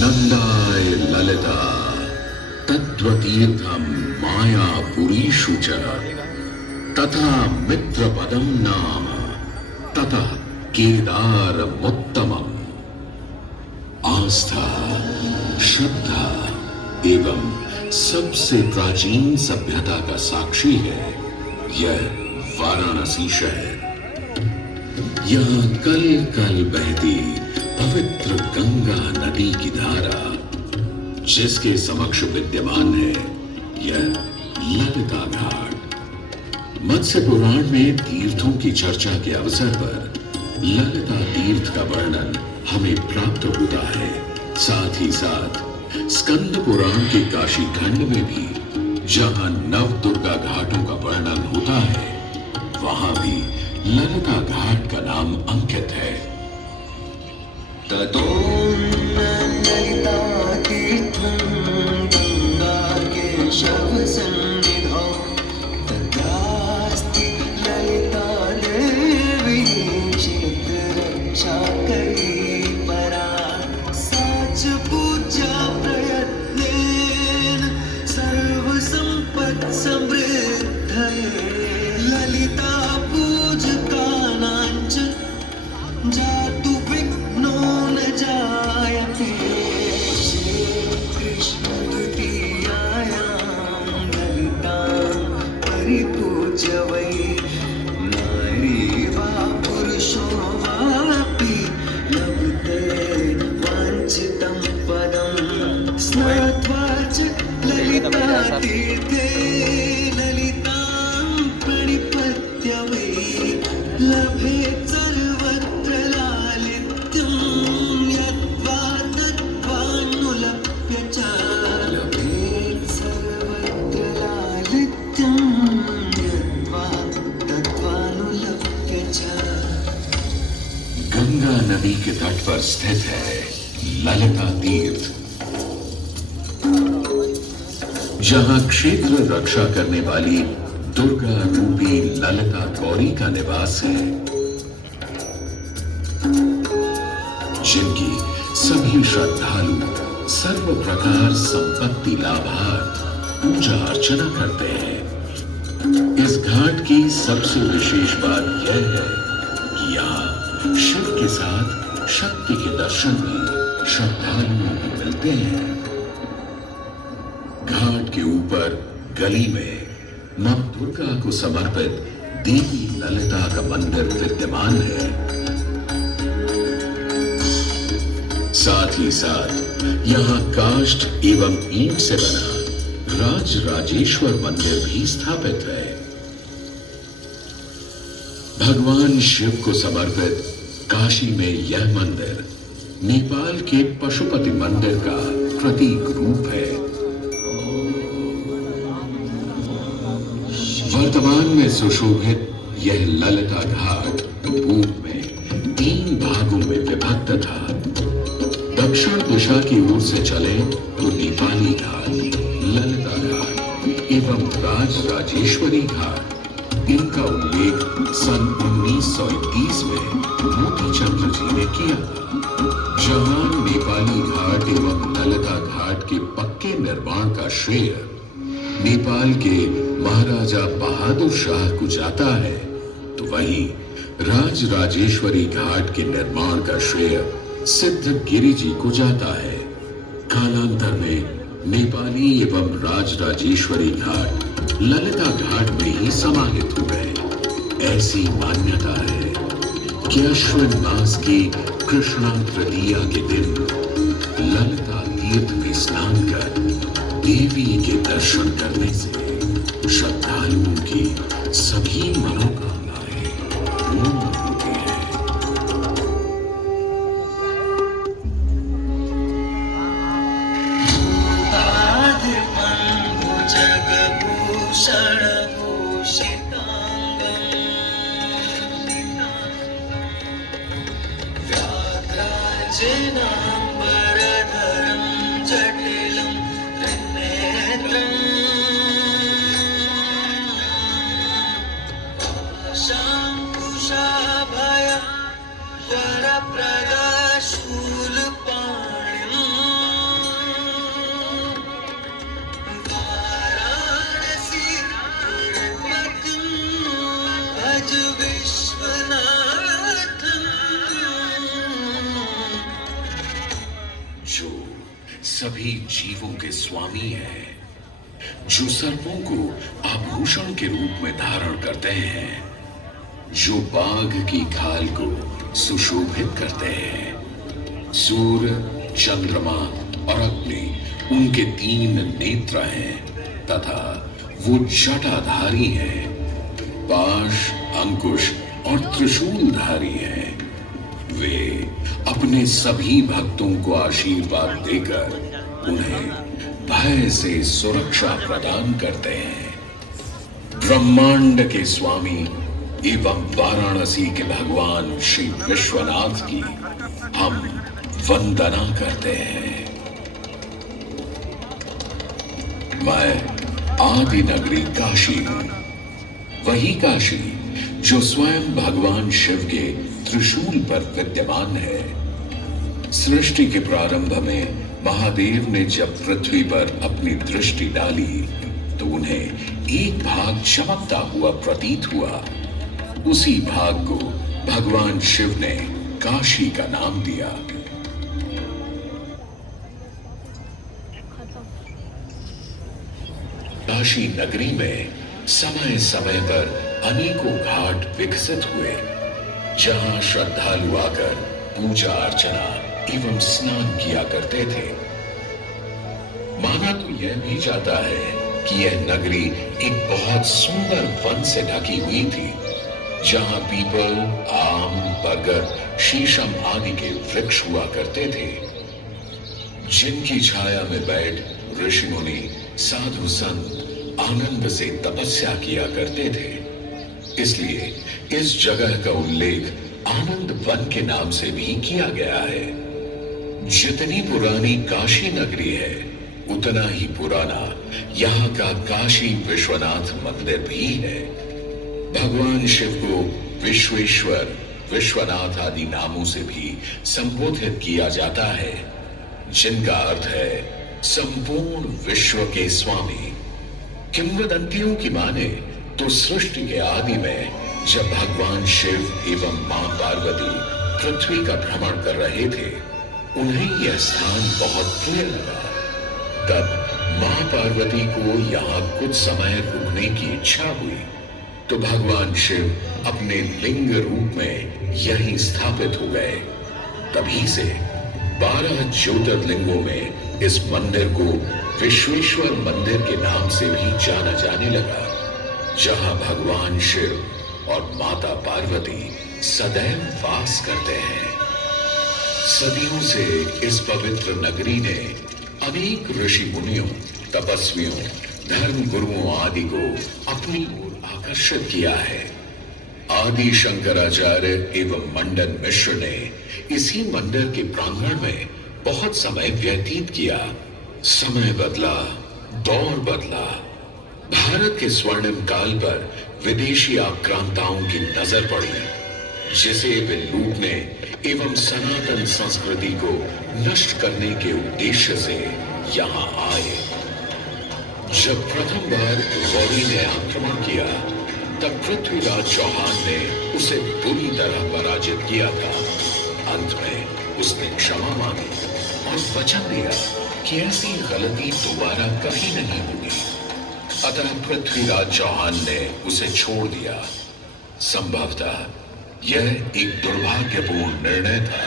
नंदाय ललिता तत्त्वतीर्थम मायापुरीषु च तथा मित्रपदम नाम ततः केदारमुत्तमम्। आस्था, श्रद्धा एवं सबसे प्राचीन सभ्यता का साक्षी है यह वाराणसी शहर। यहाँ कल कल बहती पवित्र गंगा नदी की धारा, जिसके समक्ष विद्यमान है यह ललिता घाट। मत्स्य पुराण में तीर्थों की चर्चा के अवसर पर ललिता तीर्थ का वर्णन हमें प्राप्त होता है। साथ ही साथ स्कंद पुराण के काशी खंड में भी जहां नव दुर्गा घाटों का वर्णन होता है, वहां भी ललिता घाट का नाम अंकित है। ततो ललिता तीर्थं गंगा केशव सन्निधौ तत्रास्ति ललिता देवी क्षेत्ररक्षाकरी परा। सा च पूजा प्रयत्नेन सर्वसम्पत् समृद्धये ललिता पूजकानां च जातु विघ्नो न जायते। श्रीकृष्ण द्वितीयायां ललितां परिपूज्य वै नारी वा पुरुषो वापि लभते वाञ्छितं पदं। स्नात्वा च ललिता तीर्थे ललितां प्रणिपत्य वै लभेत् सर्वत्र लालित्यं यद्वा तद्वानुलप्य च। लभेत् सर्वत्र लालित्यं यद्वा तद्वानुलप्य च। गंगा नदी के तट पर स्थित है ललिता तीर्थ, जहां क्षेत्र रक्षा करने वाली दुर्गा रूपी ललिता गौरी का निवास है, जिनकी सभी श्रद्धालु सर्व प्रकार संपत्ति लाभार्थ पूजा अर्चना करते हैं। इस घाट की सबसे विशेष बात यह है कि यहाँ शिव के साथ शक्ति के दर्शन भी श्रद्धालुओं को मिलते हैं। घाट के ऊपर गली में मां दुर्गा को समर्पित देवी ललिता का मंदिर विद्यमान है। साथ ही साथ यहाँ काष्ठ एवं ईंट से बना राज राजेश्वर मंदिर भी स्थापित है। भगवान शिव को समर्पित काशी में यह मंदिर नेपाल के पशुपति मंदिर का प्रतीक रूप है। वर्तमान में सुशोभित यह ललिता घाट पूर्व में 3 भागों में विभक्त था। दक्षिण दिशा की ओर से चले तो नेपाली घाट, ललिता घाट एवं राज राजेश्वरी घाट। इनका उल्लेख सन 1931 में मोतीचंद्र जी ने किया था। जहां नेपाली घाट एवं ललिता घाट के पक्के निर्माण का श्रेय नेपाल के महाराजा बहादुर शाह को जाता है, तो वहीं राज राजेश्वरी घाट के निर्माण का श्रेय सिद्धगिरि जी को जाता है। कालांतर में नेपाली एवं राज राजेश्वरी घाट ललिता घाट में ही समाहित हो गए। ऐसी मान्यता है कि अश्विन मास की कृष्णा तृतीया के दिन ललिता तीर्थ में स्नान कर देवी के दर्शन करने से श्रद्धालुओं की सभी मनोकामनाएं पूर्ण होती हैं। आदि बंधु जगभूषण भूषितांगं व्याघ्राजिनांबरधरं जटिलं त्रिनेत्रम् शांकुशाभयं वरप्रदा शूलपाणिम् वाराणसी पुरपतिं भज विश्वनाथम्। जो सभी जीवों के स्वामी है, जो सर्पों को आभूषण के रूप में धारण करते हैं, जो बाघ की खाल को सुशोभित करते हैं। सूर्य, चंद्रमा और अग्नि उनके 3 नेत्र हैं तथा वो जटाधारी हैं। पाश, अंकुश और त्रिशूलधारी हैं। वे अपने सभी भक्तों को आशीर्वाद देकर उन्हें भय से सुरक्षा प्रदान करते हैं। ब्रह्मांड के स्वामी एवं वाराणसी के भगवान श्री विश्वनाथ की हम वंदना करते हैं। मैं आदि नगरी काशी हूं, वही काशी जो स्वयं भगवान शिव के त्रिशूल पर विद्यमान है। सृष्टि के प्रारंभ में महादेव ने जब पृथ्वी पर अपनी दृष्टि डाली तो उन्हें एक भाग चमकता हुआ प्रतीत हुआ। उसी भाग को भगवान शिव ने काशी का नाम दिया। काशी नगरी में समय समय पर अनेकों घाट विकसित हुए, जहां श्रद्धालु आकर पूजा अर्चना एवं स्नान किया करते थे। माना तो यह भी जाता है कि यह नगरी एक बहुत सुंदर वन से ढकी हुई थी, जहां पीपल, आम, बरगद, शीशम आदि के वृक्ष हुआ करते थे, जिनकी छाया में बैठ ऋषि मुनि, साधु संत आनंद से तपस्या किया करते थे। इसलिए इस जगह का उल्लेख आनंद वन के नाम से भी किया गया है। जितनी पुरानी काशी नगरी है, उतना ही पुराना यहाँ का काशी विश्वनाथ मंदिर भी है। भगवान शिव को विश्वेश्वर, विश्वनाथ आदि नामों से भी संबोधित किया जाता है, जिनका अर्थ है संपूर्ण विश्व के स्वामी। किंवदंतियों की माने तो सृष्टि के आदि में जब भगवान शिव एवं मां पार्वती पृथ्वी का भ्रमण कर रहे थे, उन्हें यह स्थान बहुत प्रिय लगा। तब मां पार्वती को यहाँ कुछ समय रुकने की इच्छा हुई, तो भगवान शिव अपने लिंग रूप में यहीं स्थापित हो गए। तभी से 12 ज्योतिर्लिंगों में इस मंदिर को विश्वेश्वर मंदिर के नाम से भी जाना जाने लगा, जहां भगवान शिव और माता पार्वती सदैव वास करते हैं। सदियों से इस पवित्र नगरी ने अनेक ऋषि मुनियों, तपस्वियों, धर्म गुरुओं आदि को अपनी ओर आकर्षित किया है। आदि शंकराचार्य एवं मंडन मिश्र ने इसी मंदिर के प्रांगण में बहुत समय व्यतीत किया। समय बदला, दौर बदला। भारत के स्वर्णिम काल पर विदेशी आक्रांताओं की नजर पड़ी, जिसे वे लूटने एवं सनातन संस्कृति को नष्ट करने के उद्देश्य से यहाँ आए। जब प्रथम बार गौरी ने आक्रमण किया, तब पृथ्वीराज चौहान ने उसे बुरी तरह पराजित किया था। अंत में उसने क्षमा मांगी और वचन दिया कि ऐसी गलती दोबारा कभी नहीं होगी। अतः अतः पृथ्वीराज चौहान ने उसे छोड़ दिया। संभवतः यह एक दुर्भाग्यपूर्ण निर्णय था,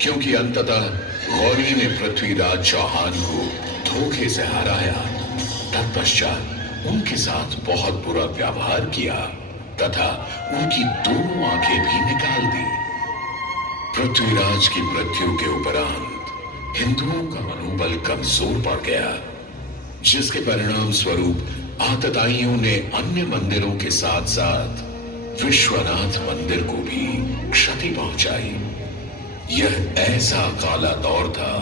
क्योंकि अंततः गौरी ने पृथ्वीराज चौहान को धोखे से हराया। तत्पश्चात उनके साथ बहुत बुरा व्यवहार किया तथा उनकी दोनों आंखें भी निकाल दी। पृथ्वीराज की मृत्यु के उपरांत हिंदुओं का मनोबल कमजोर पड़ गया, जिसके परिणाम स्वरूप आतताइयों ने अन्य मंदिरों के साथ साथ विश्वनाथ मंदिर को भी क्षति पहुंचाई। यह ऐसा काला दौर था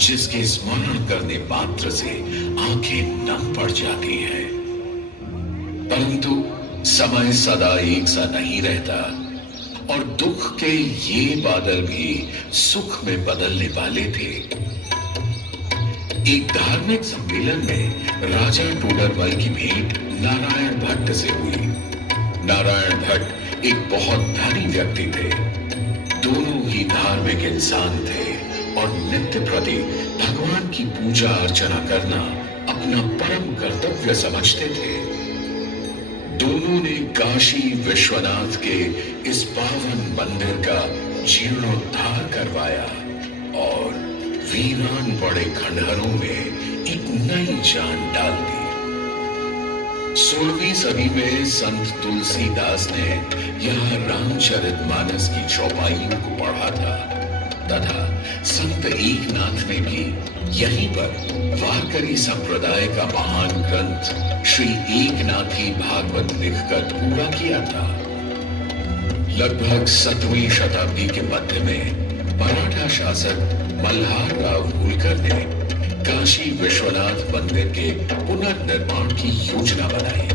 जिसके स्मरण करने मात्र से आंखें नम पड़ जाती हैं। परंतु समय सदा एक सा नहीं रहता और दुख के ये बादल भी सुख में बदलने वाले थे। एक धार्मिक सम्मेलन में राजा टोडरमल की भेंट नारायण भट्ट से हुई। नारायण भट्ट एक बहुत धनी व्यक्ति थे। दोनों ही धार्मिक इंसान थे और नित्य प्रति भगवान की पूजा अर्चना करना अपना परम कर्तव्य समझते थे। दोनों ने काशी विश्वनाथ के इस पावन मंदिर का जीर्णोद्धार करवाया और वीरान पड़े खंडहरों में एक नई जान डाल दी। 16वीं सदी में संत तुलसीदास ने यहाँ रामचरितमानस की चौपाइयों को पढ़ा था तथा संत एकनाथ ने भी यहीं पर वारकरी संप्रदाय का महान ग्रंथ श्री एकनाथी भागवत लिखकर पूरा किया था। लगभग 7वीं शताब्दी के मध्य में मराठा शासक मल्हार राव होलकर ने काशी विश्वनाथ मंदिर के पुनर्निर्माण की योजना बनाई।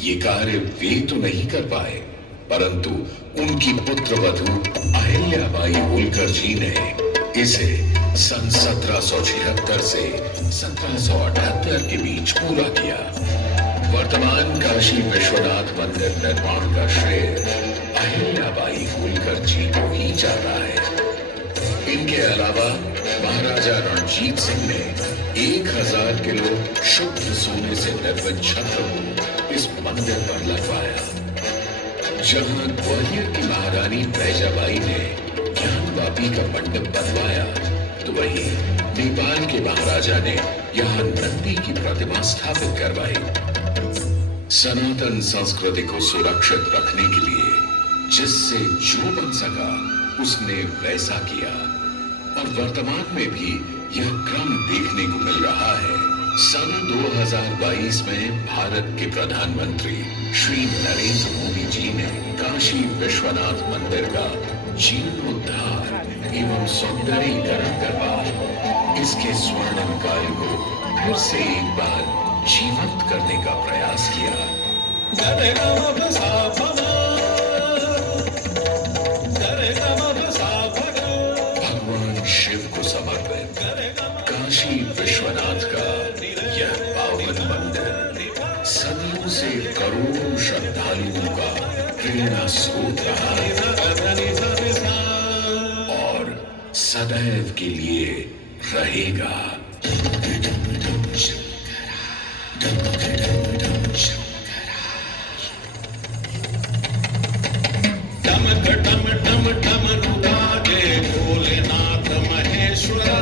ये कार्य वे तो नहीं कर पाए, परंतु उनकी पुत्रवधू अहिल्याबाई होलकर जी ने इसे सन 1776 से 1778 के बीच पूरा किया। वर्तमान काशी विश्वनाथ मंदिर निर्माण का श्रेय अहिल्याबाई होलकर जी को ही जाता है। इनके अलावा महाराजा रणजीत सिंह ने 1000 किलो शुद्ध सोने से निर्मित छत्र को इस मंदिर पर लगवाया। जहां ग्वालियर की महारानी बैजाबाई ने ज्ञानवापी का मंडप बनवाया, तो वहीं नेपाल के महाराजा ने यहाँ नंदी की प्रतिमा स्थापित करवाई। सनातन संस्कृति को सुरक्षित रखने के लिए जिससे जो बन सका उसने वैसा किया और वर्तमान में भी यह क्रम देखने को मिल रहा है। सन 2022 में भारत के प्रधानमंत्री श्री नरेंद्र मोदी जी ने काशी विश्वनाथ मंदिर का जीर्णोद्धार एवं सौंदर्यीकरण करवा इसके स्वर्णिम काल को फिर से एक बार जीवंत करने का प्रयास किया। भगवान शिव को समर्पित काशी विश्वनाथ का यह पावन मंदिर सदियों से करोड़ों श्रद्धालुओं का प्रेरणा स्रोत रहा है और सदैव के लिए रहेगा। भोलेनाथ महेश्वरा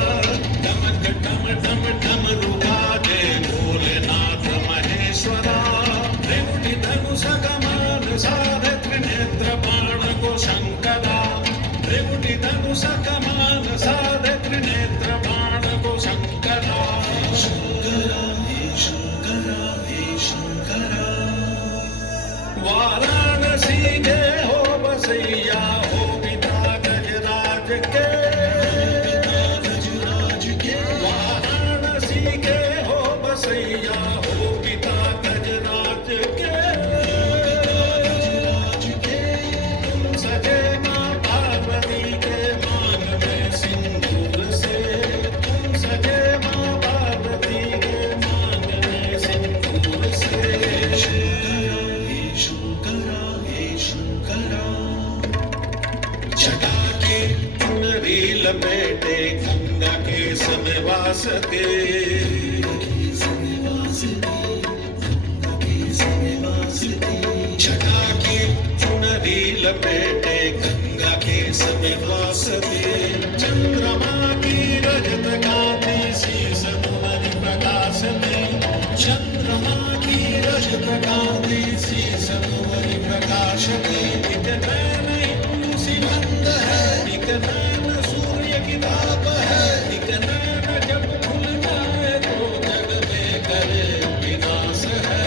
डमक डम डम डम रुबाजे भोलेनाथ महेश्वरा त्रिपुटी धनुष कमान साधे त्रिनेत्र बाण को शंकरा त्रिपुटी धनुष कमान साधे त्रिनेत्र बाण को शंकरा शंकरा हे शंकरा हे शंकरा वाराणसी के हो बसैया हो पिता गजराज के वाराणसी के हो बसैया हो पिता गजराज के तुम सजे मां पार्वती के मान में सिंदूर से तुम सजे मां पार्वती के मान में सिंदूर से जटा के चुनरी लपेटे गंगा के समय वास के लपेटे गंगा के समय वास दे चंद्रमा की रजत कांति शीस तुम्हारी प्रकाश में चंद्रमा की रजत कांति शीस तुम्हारी प्रकाश में एक नैन इंदु सी मंद है एक नैन सूर्य की ताप है एक नैन जब खुल जाए तो जग में करे विनाश है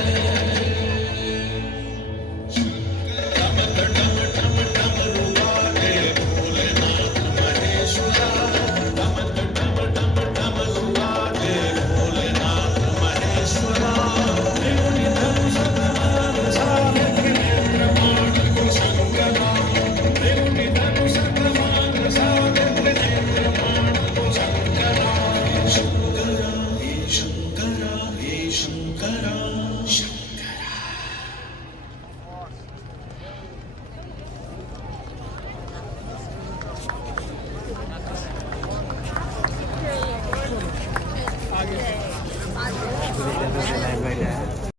टम टम टम टम रुआगे भोलेनाथ महेश्वरा टम टम टम टम रुआगे भोलेनाथ महेश्वरा देवनी धनुष कमान सावित्री नेत्र माणिक शंकरा देवनी धनुष कमान सावित्री नेत्र माणिक शंकरा शंकरा हे शंकरा हे शंकरा लाइव बैठा है